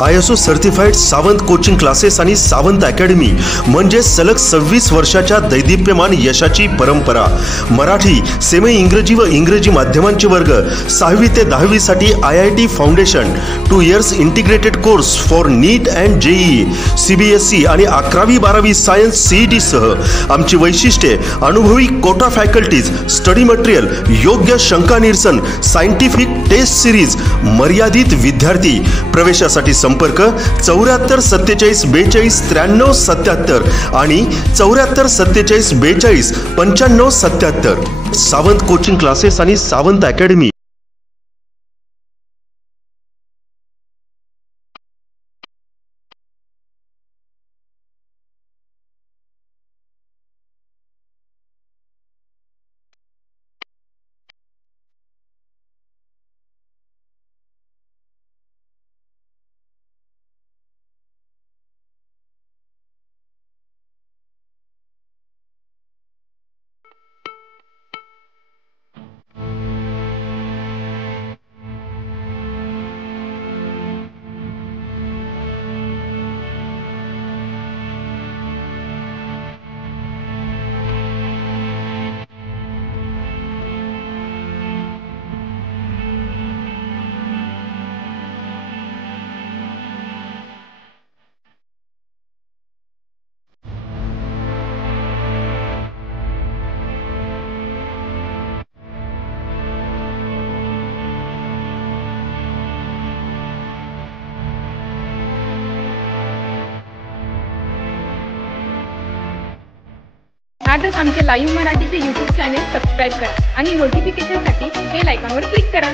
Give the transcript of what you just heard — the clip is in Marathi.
ISO certified Sawant coaching classes आणि सावंत अकॅडमी म्हणजे सलग 26 वर्षाच्या दैदिप्यमान यशाची परंपरा। मराठी, सेमी इंग्रजी व इंग्रजी माध्यमांचे वर्ग 6वी ते 10वी साठी IIT foundation, 2 years integrated course for NEET and JEE, CBSE आणि 11वी 12वी सायन्स CET सह आमची वैशिष्ट्ये अनुभवी कोटा फॅकल्टीज, स्टडी मटेरियल, योग्य शंका निरसन, सायंटिफिक टेस्ट सिरीज, मर्यादित विद्यार्थी। प्रवेशासाठी संपर्क 74 47 42 93 77 आणि 74 47 42 95 77। सावंत कोचिंग क्लासेस आणि सावंत अकॅडमी। आजच आमचे लाईव्ह मराठीचे YouTube चॅनेल सबस्क्राइब करा आणि नोटिफिकेशनसाठी बेल आयकॉनवर क्लिक करा।